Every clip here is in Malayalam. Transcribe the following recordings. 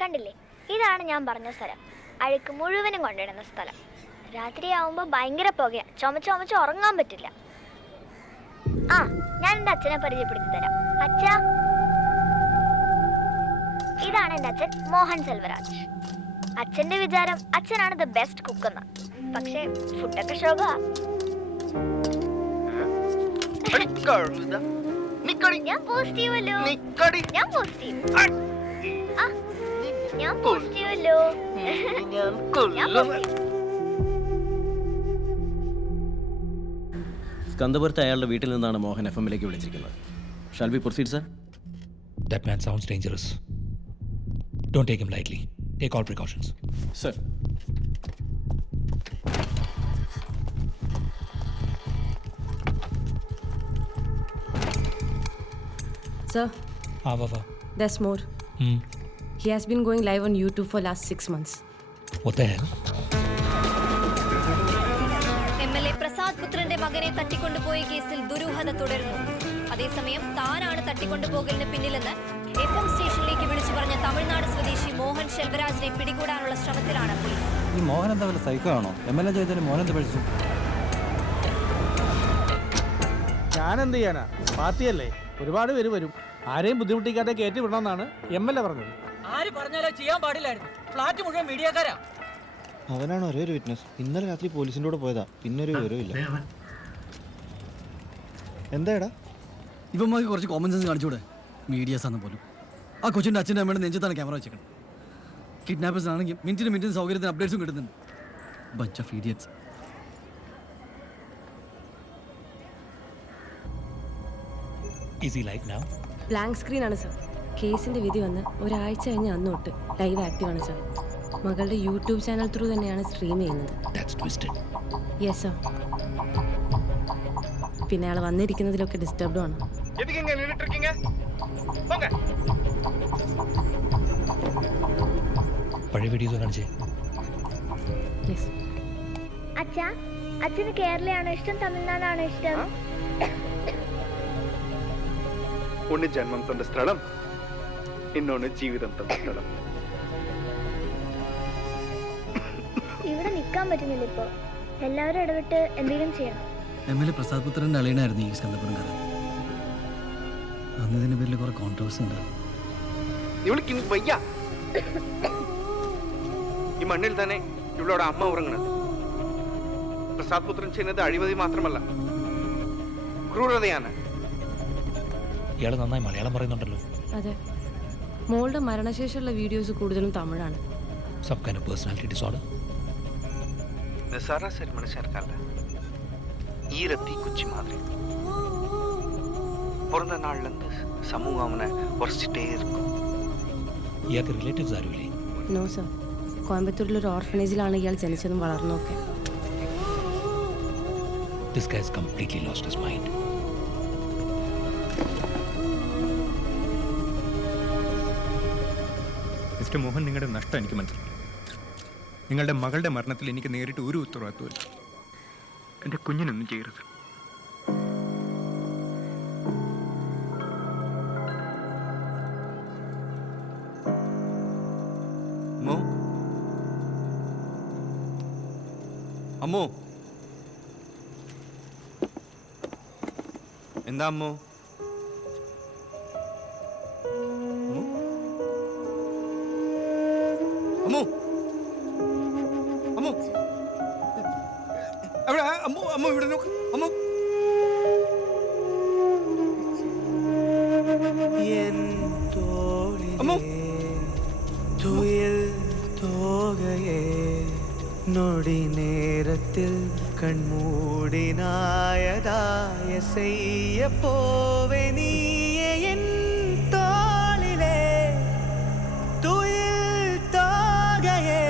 കണ്ടില്ലേ, ഇതാണ് ഞാൻ പറഞ്ഞ സ്ഥലം. അഴുക്ക് മുഴുവനും കൊണ്ടിടുന്ന സ്ഥലം. രാത്രിയാവുമ്പോൾ ഭയങ്കര പുകയാ, ചുമച്ച് ഉറങ്ങാൻ പറ്റില്ല. ആ, ഞാൻ എൻ്റെ അച്ഛനെ പരിചയപ്പെടുത്തി തരാം. അച്ഛാ, ഇതാണ് എൻ്റെ അച്ഛൻ മോഹൻ സെൽവരാജ്. അച്ഛൻ്റെ വിചാരം അച്ഛനാണ് ദ ബെസ്റ്റ് കുക്കെന്ന്. പക്ഷേ ഫുഡൊക്കെ ഷോകാ. ഞാൻ പോസിറ്റീവല്ലോ. സ്കന്ദപുരത്ത് അയാളുടെ വീട്ടിൽ നിന്നാണ് മോഹൻ FM-ലേക്ക് വിളിച്ചിരിക്കുന്നത്. Shall we proceed, sir? That man sounds dangerous. Don't take him lightly. Take all precautions. Sir. Sir, Vava. there's more. He has been going live on YouTube for last 6 months. What the hell? MLA Prasad പുത്രന്റെ മകനെ തട്ടിക്കൊണ്ടുപോയ കേസിൽ ദുരൂഹത തുടരുന്നു. അതേസമയം താനാണ് തട്ടിക്കൊണ്ടുപോകലിന് പിന്നിലെന്ന് FM സ്റ്റേഷനിലേക്ക് വിളിച്ചു പറഞ്ഞ തമിഴ്നാട് സ്വദേശി മോഹൻ സെൽവരാജിനെ പിടികൂടാനുള്ള ശ്രമത്തിലാണ് പോലീസ്. ഈ മോഹൻ എന്താ വല്ല സൈക്കോ ആണോ? MLA ചെയ്താലും മോഹൻ എന്താ പഠിച്ചു? ഞാനെന്ത് ചെയ്യാനാ, പാർട്ടിയല്ലേ, ഒരുപാട് പേര് വരും. ആരെയും ബുദ്ധിമുട്ടിക്കാതെ കയറ്റി വിടണമെന്നാണ് MLA പറഞ്ഞത്. ആര് പറഞ്ഞാലോ ചെയ്യാൻ പാടില്ലായിരുന്നു. ഫ്ലാറ്റ് മുഴുവൻ മീഡിയക്കാരാ. അവനാണ് ഒരേ ഒരു വിറ്റ്നസ്. ഇന്നലെ രാത്രി പോലീസിന്റെ കൂടെ പോയതാ, പിന്നെ ഒരു വിവരമില്ല. എന്താടാ ഇവന്മാർക്ക് കുറച്ച് കോമൺ സെൻസ് കാണിച്ചൂടെ? മീഡിയാസ് ആണെന്ന് പോലും. ആ കൊച്ചിൻ്റെ അച്ഛൻ്റെ അമ്മയുടെ നെഞ്ചത്താണ് ക്യാമറ വെച്ചേക്കണം. കിഡ്നാപ്പേഴ്സ് ആണെങ്കിൽ മിനിറ്റിന് സൗകര്യത്തിന് അപ്ഡേറ്റ്സും കിട്ടുന്നുണ്ട്. Bunch of idiots. Is he live now? Blank screen ആണ് സർ. കേസിന്റെ വിധി വന്ന് ഒരാഴ്ച കഴിഞ്ഞ് അന്ന് തൊട്ട് ലൈവ് ആക്റ്റീവ് ആണ് സർ. മകളുടെ യൂട്യൂബ് ചാനൽ ത്രൂ തന്നെയാണ് സ്ട്രീം ചെയ്യുന്നത്. That's twisted. Yes sir. പിന്നെ ആൾ വന്നിരിക്കുന്നതിലൊക്കെ ഡിസ്റ്റർബ്ഡ് ആണ്. പഴയ വീഡിയോസ് കാണിച്ചേ. യെസ്. അച്ഛാ, അച്ഛന് കേരളയാണോ ഇഷ്ടം, തമിഴ്നാടാണോ ഇഷ്ടം? ഒന്ന് ജന്മം തന്ന സ്ഥലം, ഇന്നൊന്ന് ജീവിതം തന്ന സ്ഥലം. ഇവിടെ നിൽക്കാൻ പറ്റുന്നില്ല ഇപ്പോ. എല്ലാവരും ഇടപെട്ട് എന്തെങ്കിലും ചെയ്യണം. MLA പ്രസാദ് പുത്രൻ്റെ അളിയനായിരുന്നു ഈ സ്കന്ദപുരംകാരൻ. അന്ന് ഇതിൻ്റെ പേരിൽ കുറെ കോൺട്രവേഴ്സി ഉണ്ടായിരുന്നു. ഇവൾക്ക് വയ്യ. ഈ മണ്ണിൽ തന്നെ ഇവളോട് അമ്മ ഉറങ്ങണത്. പ്രസാദ് പുത്രൻ ചെയ്യുന്നത് അഴിമതി മാത്രമല്ല, ക്രൂരതയാണ്. ഇയാൾ നന്നായി മലയാളം പറയുന്നുണ്ടല്ലോ. അതെ, മോളുടെ മരണശേഷമുള്ള വീഡിയോസ് കൂടുതലും തമിഴാണ്. Some kind of personality disorder? സരാസരി മനുഷ്യർക്കല്ല, ഈരത്തി കുച്ചി മാതിരി. பிறந்த நாள்லேருந்து சமூகம் அவனை உரைச்சிட்டே இருக்கும். ഇയാൾക്ക് റിലേറ്റീവ്സ് ആരുമില്ലേ? No sir. കോയമ്പത്തൂരിലൊരു ഓർഫനേജിലാണ് ഇയാൾ ജനിച്ചതും വളർന്നതൊക്കെ. This guy has completely lost his mind. Mister Mohan, നിങ്ങളുടെ നഷ്ടം എനിക്ക് മനസ്സിലായി. നിങ്ങളുടെ മകളുടെ മരണത്തിൽ എനിക്ക് നേരിട്ട് ഒരു ഉത്തരവാദിത്വമില്ല. എൻ്റെ കുഞ്ഞിനൊന്നും ചെയ്യരുത്. അമ്മോ, എന്താ അമ്മോ? അമ്മോ, അമ്മോ, അവിടെ അമ്മോ, അമ്മോ ഇവിടെ നോക്ക്. അമ്മോ, അമ്മോ, துயில் தோகையே நொடி நேரத்தில் கண்மூடினாயதாய செய்ய போவே நீயே என் தோளிலே துயில் தோகையே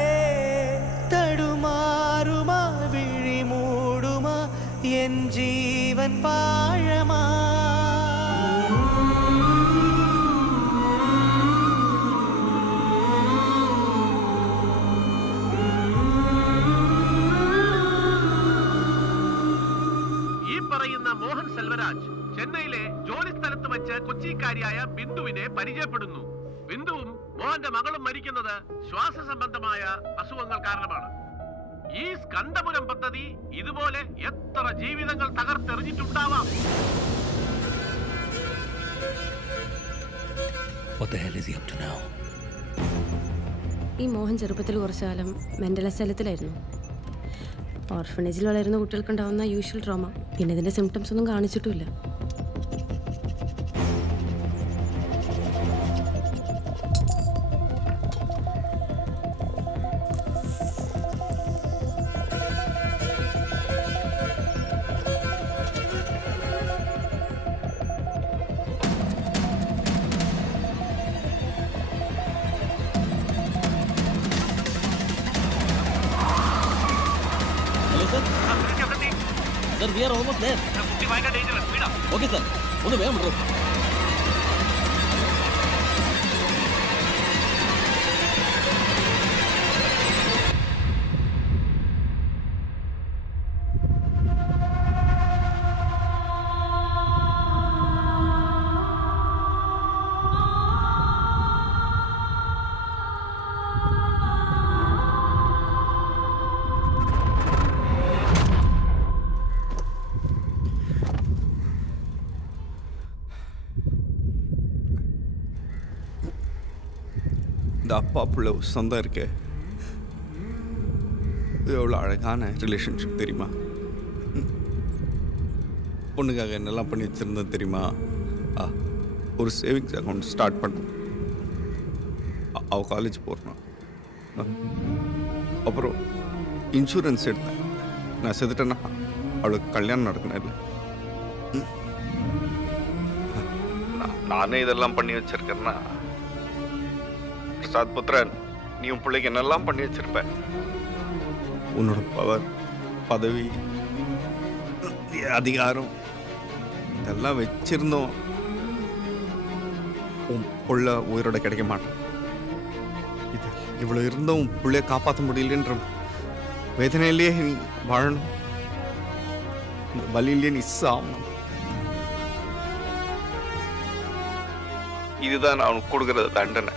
தடுமாறுமா விழி மூடுமா என் ஜீவன் பாழமா മോഹൻ സെൽവരാജ് ചെന്നൈയിലെ ജോലി സ്ഥലത്ത് വെച്ച് കൊച്ചിക്കാരിയായ ബിന്ദുവിനെ പരിചയപ്പെടുന്നു. ബിന്ദുവും മോഹന്റെ മകളും മരിക്കുന്നത് ശ്വാസ സംബന്ധമായ അസുഖങ്ങൾ കാരണമാണ്. ഈ സ്കന്ദപുരം പദ്ധതി ഇതുപോലെ എത്ര ജീവിതങ്ങൾ തകർത്തെറിഞ്ഞിട്ടുണ്ടാവാം. What the hell is he up to now? ഈ മോഹൻ ചെറുപ്പത്തിൽ കുറച്ചു കാലം മെൻ്റൽ അസൈലത്തിലായിരുന്നു. ഓർഫനേജിൽ വളരുന്ന കുട്ടികൾക്കുണ്ടാവുന്ന യൂഷ്വൽ ട്രോമ. പിന്നെ ഇതിൻ്റെ സിംറ്റംസ് ഒന്നും കാണിച്ചിട്ടുമില്ല. Sir, we are almost there. Okay, sir. ഒന്ന് വേഗം വിടൂ. இந்த அப்பா பிள்ளை சொந்தம் இருக்கே, எவ்வளோ அழகான ரிலேஷன்ஷிப் தெரியுமா? பொண்ணுக்காக என்னெல்லாம் பண்ணி வச்சுருந்தேன் தெரியுமா? ஒரு சேவிங்ஸ் அக்கௌண்ட் ஸ்டார்ட் பண்ணேன். அவள் காலேஜ் போகிறான். அப்புறம் இன்சூரன்ஸ் எடுத்தேன். நான் செத்துட்டேன்னா அவளுக்கு கல்யாணம் நடக்கணும் இல்லை. நானே இதெல்லாம் பண்ணி வச்சிருக்கேன்னா, பிரசாத் புத்திரன், நீ உன் பிள்ளைக்கு என்னெல்லாம் பண்ணி வச்சிருப்ப. உன்னோட பவர், பதவி, அதிகாரம் இதெல்லாம் வச்சிருந்தோம் உன் புள்ள உயிரோட கிடைக்க மாட்டான். இது இவ்வளோ இருந்தும் உன் பிள்ளைய காப்பாற்ற முடியலன்ற வேதனையிலேயே நீ வாழணும். இந்த வழியிலேயே நீ சாகணும். இதுதான் நான் உனக்கு கொடுக்குற தண்டனை.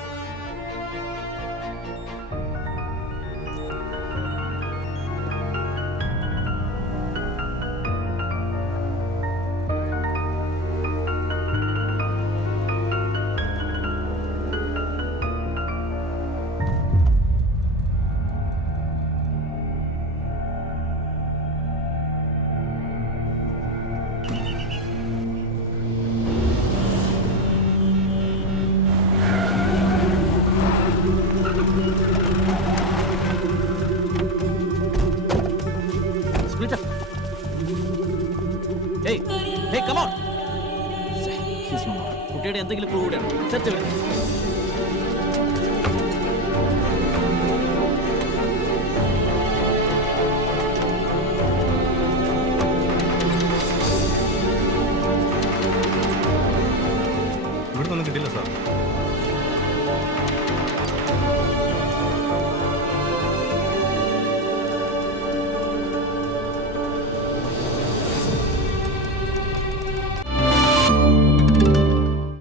Hey, come on. കുട്ടിയുടെ എന്തെങ്കിലും ക്ലൂ കൂടെയാണ്. സെർച്ച്